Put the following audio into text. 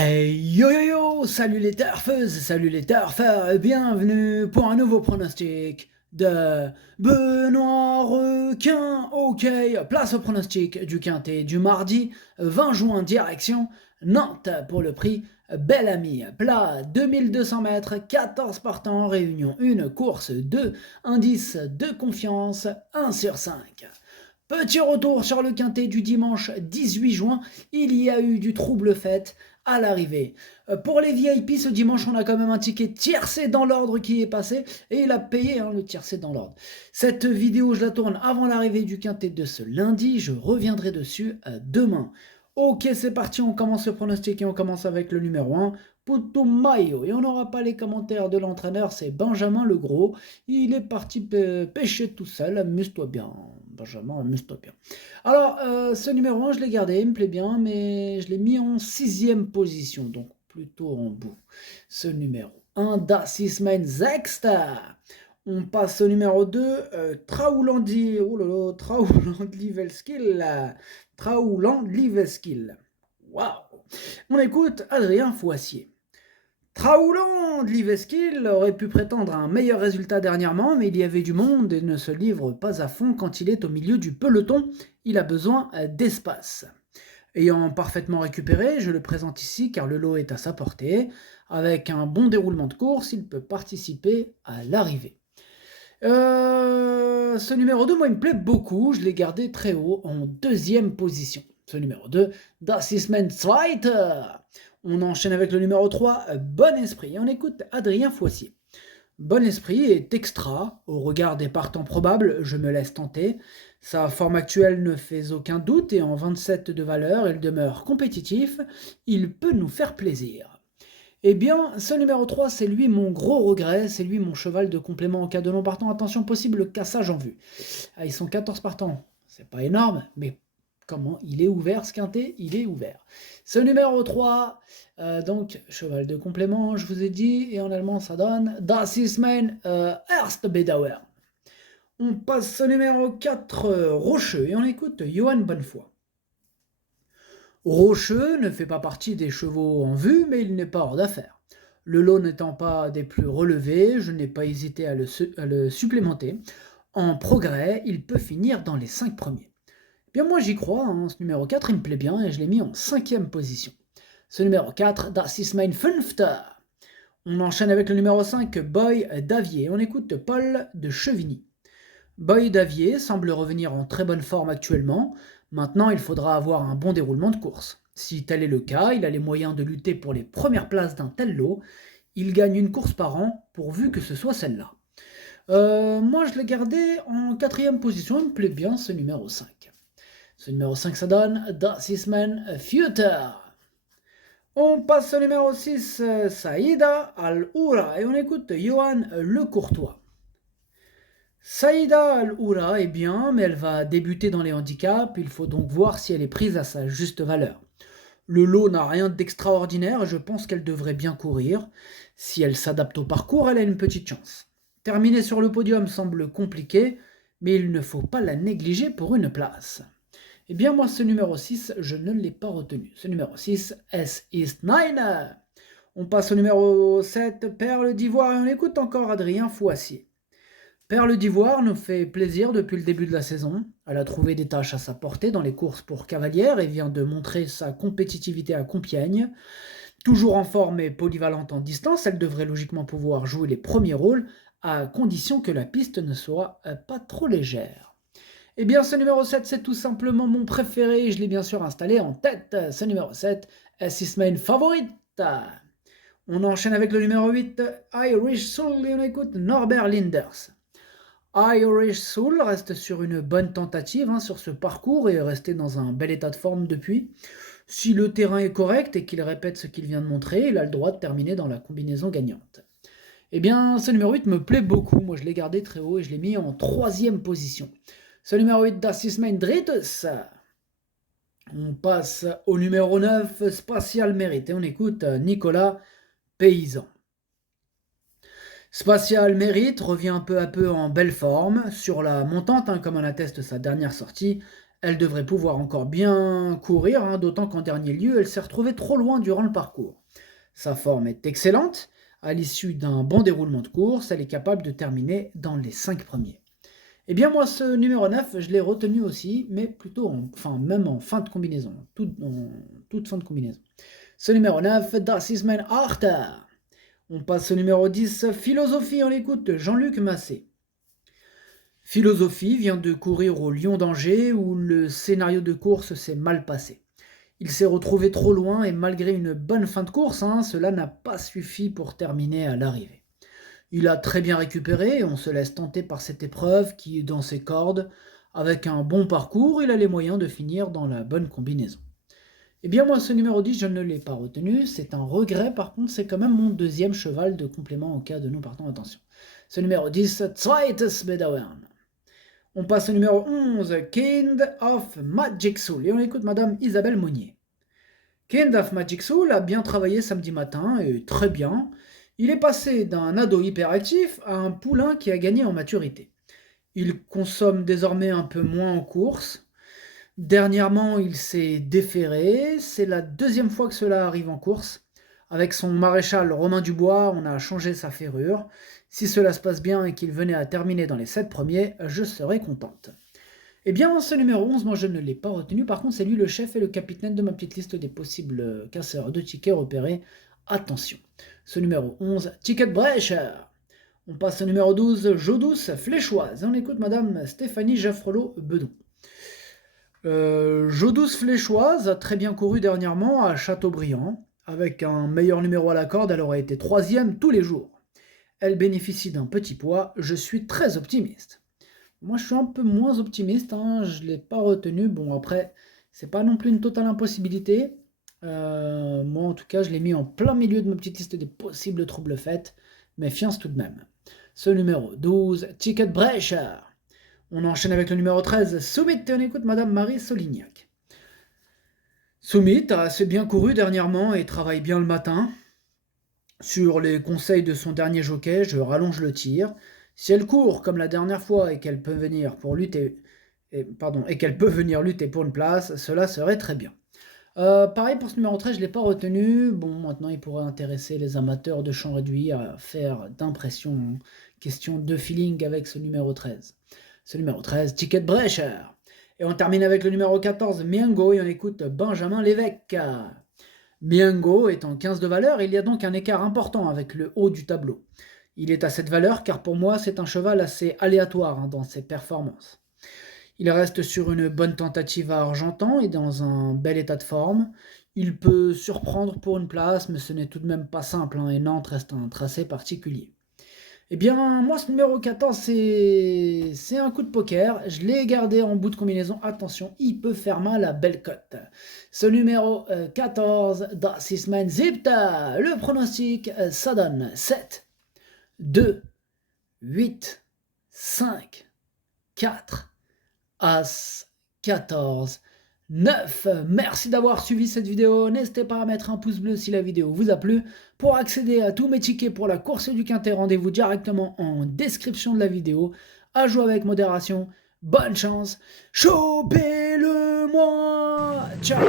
Hey yo yo yo, salut les turfeuses, salut les turfeurs, et bienvenue pour un nouveau pronostic de Benoît Requin. Ok, place au pronostic du quintet du mardi 20 juin, direction Nantes pour le prix Bel-Ami. Plat 2200 mètres, 14 partants, réunion 1, course 2, indice de confiance 1 sur 5. Petit retour sur le quintet du dimanche 18 juin, il y a eu du trouble fait à l'arrivée. Pour les VIP, ce dimanche, on a quand même un ticket tiercé dans l'ordre qui est passé et il a payé le tiercé dans l'ordre. Cette vidéo, je la tourne avant l'arrivée du quintet de ce lundi. Je reviendrai dessus demain. Ok, c'est parti, on commence le pronostic et on commence avec le numéro 1, Putumayo. Et on n'aura pas les commentaires de l'entraîneur, c'est Benjamin Legros. Il est parti pêcher tout seul, amuse-toi bien. Benjamin, amuse-toi bien. Alors, ce numéro 1, je l'ai gardé, il me plaît bien, mais je l'ai mis en 6e position, donc plutôt en bout. Ce numéro 1, Das ist mein Sechster. On passe au numéro 2, Trauland Livelskill. Trauland Livelskill. Waouh! On écoute Adrien Foissier. Trauland Livelskill aurait pu prétendre à un meilleur résultat dernièrement, mais il y avait du monde et ne se livre pas à fond quand il est au milieu du peloton. Il a besoin d'espace. Ayant parfaitement récupéré, je le présente ici car le lot est à sa portée. Avec un bon déroulement de course, il peut participer à l'arrivée. Ce numéro 2, moi, il me plaît beaucoup. Je l'ai gardé très haut, en 2e position. Ce numéro 2, Das ist mein Zweiter. On enchaîne avec le numéro 3, Bon Esprit. Et on écoute Adrien Foissier. Bon Esprit est extra. Au regard des partants probables, je me laisse tenter. Sa forme actuelle ne fait aucun doute et en 27 de valeur, il demeure compétitif. Il peut nous faire plaisir. Eh bien, ce numéro 3, c'est lui mon gros regret, c'est lui mon cheval de complément en cas de non partant. Attention, possible cassage en vue. Ah, ils sont 14 partants, c'est pas énorme, mais comment il est ouvert ce quintet, il est ouvert. Ce numéro 3, donc cheval de complément, je vous ai dit, et en allemand ça donne Das ist mein Erste Bedauer. On passe au numéro 4, Rocheux, et on écoute Johan Bonnefoy. Rocheux ne fait pas partie des chevaux en vue, mais il n'est pas hors d'affaire. Le lot n'étant pas des plus relevés, je n'ai pas hésité à le supplémenter. En progrès, il peut finir dans les 5 premiers. Eh bien moi j'y crois, ce numéro 4 il me plaît bien et je l'ai mis en 5e position. Ce numéro 4, Das ist mein Fünfter. On enchaîne avec le numéro 5, Boy Davier. On écoute Paul de Chevigny. Boy Davier semble revenir en très bonne forme actuellement. Maintenant, il faudra avoir un bon déroulement de course. Si tel est le cas, il a les moyens de lutter pour les premières places d'un tel lot. Il gagne une course par an, pourvu que ce soit celle-là. Moi, je l'ai gardé en 4e position. Il me plaît bien ce numéro 5. Ce numéro 5, ça donne Das ist mein Future. On passe au numéro 6, Saïda Al-Oura. Et on écoute Johan Le Courtois. Saïda Al-Oura est bien, mais elle va débuter dans les handicaps, il faut donc voir si elle est prise à sa juste valeur. Le lot n'a rien d'extraordinaire et je pense qu'elle devrait bien courir. Si elle s'adapte au parcours, elle a une petite chance. Terminer sur le podium semble compliqué, mais il ne faut pas la négliger pour une place. Eh bien moi ce numéro 6, je ne l'ai pas retenu. Ce numéro 6, Es ist Nine. On passe au numéro 7, Perle d'Ivoire, et on écoute encore Adrien Foissier. Perle d'Ivoire nous fait plaisir depuis le début de la saison. Elle a trouvé des tâches à sa portée dans les courses pour cavalière et vient de montrer sa compétitivité à Compiègne. Toujours en forme et polyvalente en distance, elle devrait logiquement pouvoir jouer les premiers rôles à condition que la piste ne soit pas trop légère. Eh bien ce numéro 7 c'est tout simplement mon préféré et je l'ai bien sûr installé en tête. Ce numéro 7, es ist mein Favorit. On enchaîne avec le numéro 8, Irish Soul, et on écoute Norbert Linders. Irish Soul reste sur une bonne tentative sur ce parcours et est resté dans un bel état de forme depuis. Si le terrain est correct et qu'il répète ce qu'il vient de montrer, il a le droit de terminer dans la combinaison gagnante. Eh bien, ce numéro 8 me plaît beaucoup. Moi, je l'ai gardé très haut et je l'ai mis en 3e position. Ce numéro 8, Das ist mein Drittes. On passe au numéro 9, Spatial Mérite, et on écoute Nicolas Paysan. Spatial Mérite revient peu à peu en belle forme, sur la montante, comme en atteste sa dernière sortie. Elle devrait pouvoir encore bien courir, hein, d'autant qu'en dernier lieu, elle s'est retrouvée trop loin durant le parcours. Sa forme est excellente. À l'issue d'un bon déroulement de course, elle est capable de terminer dans les 5 premiers. Eh bien moi, ce numéro 9, je l'ai retenu aussi, mais plutôt même en fin de combinaison, en toute fin de combinaison. Ce numéro 9, Das ist mein Achter. On passe au numéro 10, Philosophie, on écoute Jean-Luc Massé. Philosophie vient de courir au Lion d'Angers où le scénario de course s'est mal passé. Il s'est retrouvé trop loin et malgré une bonne fin de course, cela n'a pas suffi pour terminer à l'arrivée. Il a très bien récupéré et on se laisse tenter par cette épreuve qui est dans ses cordes. Avec un bon parcours, il a les moyens de finir dans la bonne combinaison. Eh bien moi ce numéro 10 je ne l'ai pas retenu, c'est un regret, par contre c'est quand même mon deuxième cheval de complément au cas de non partant, attention. Ce numéro 10, Zweites Bedauern. On passe au numéro 11, Kind of Magic Soul, et on écoute Madame Isabelle Monnier. Kind of Magic Soul a bien travaillé samedi matin, et très bien. Il est passé d'un ado hyperactif à un poulain qui a gagné en maturité. Il consomme désormais un peu moins en course. Dernièrement, il s'est déféré. C'est la deuxième fois que cela arrive en course. Avec son maréchal Romain Dubois, on a changé sa ferrure. Si cela se passe bien et qu'il venait à terminer dans les 7 premiers, je serais contente. Eh bien, ce numéro 11, moi je ne l'ai pas retenu. Par contre, c'est lui le chef et le capitaine de ma petite liste des possibles casseurs de tickets repérés. Attention. Ce numéro 11, Ticketbrecher. On passe au numéro 12, Jodouce Fléchoise. On écoute Madame Stéphanie Jaffrelot-Bedon. Jodouce Fléchoise a très bien couru dernièrement à Châteaubriand. Avec un meilleur numéro à la corde, elle aurait été 3e tous les jours. Elle bénéficie d'un petit poids, je suis très optimiste. Moi je suis un peu moins optimiste, je ne l'ai pas retenu. Bon après, c'est pas non plus une totale impossibilité. Moi en tout cas, je l'ai mis en plein milieu de ma petite liste des possibles troubles faits. Méfiance tout de même. Ce numéro 12, Ticketbrecher. On enchaîne avec le numéro 13, Soumit, et on écoute Madame Marie Solignac. Soumit a assez bien couru dernièrement et travaille bien le matin. Sur les conseils de son dernier jockey, je rallonge le tir. Si elle court comme la dernière fois et qu'elle peut venir lutter pour une place, cela serait très bien. Pareil pour ce numéro 13, je ne l'ai pas retenu. Bon, maintenant il pourrait intéresser les amateurs de champ réduit à faire d'impression, question de feeling avec ce numéro 13. Ce numéro 13, Ticketbrecher. Et on termine avec le numéro 14, Miengo, et on écoute Benjamin Lévesque. Miengo est en 15 de valeur, il y a donc un écart important avec le haut du tableau. Il est à cette valeur car pour moi c'est un cheval assez aléatoire dans ses performances. Il reste sur une bonne tentative à Argentan et dans un bel état de forme. Il peut surprendre pour une place, mais ce n'est tout de même pas simple, et Nantes reste un tracé particulier. Eh bien, moi, ce numéro 14, c'est un coup de poker. Je l'ai gardé en bout de combinaison. Attention, il peut faire mal à belle cote. Ce numéro 14, Das ist mein Siebter. Le pronostic, ça donne 7, 2, 8, 5, 4, As, 14, 9. Merci d'avoir suivi cette vidéo. N'hésitez pas à mettre un pouce bleu si la vidéo vous a plu. Pour accéder à tous mes tickets pour la course du Quintet, rendez-vous directement en description de la vidéo. À jouer avec modération. Bonne chance. Chopez-le-moi. Ciao.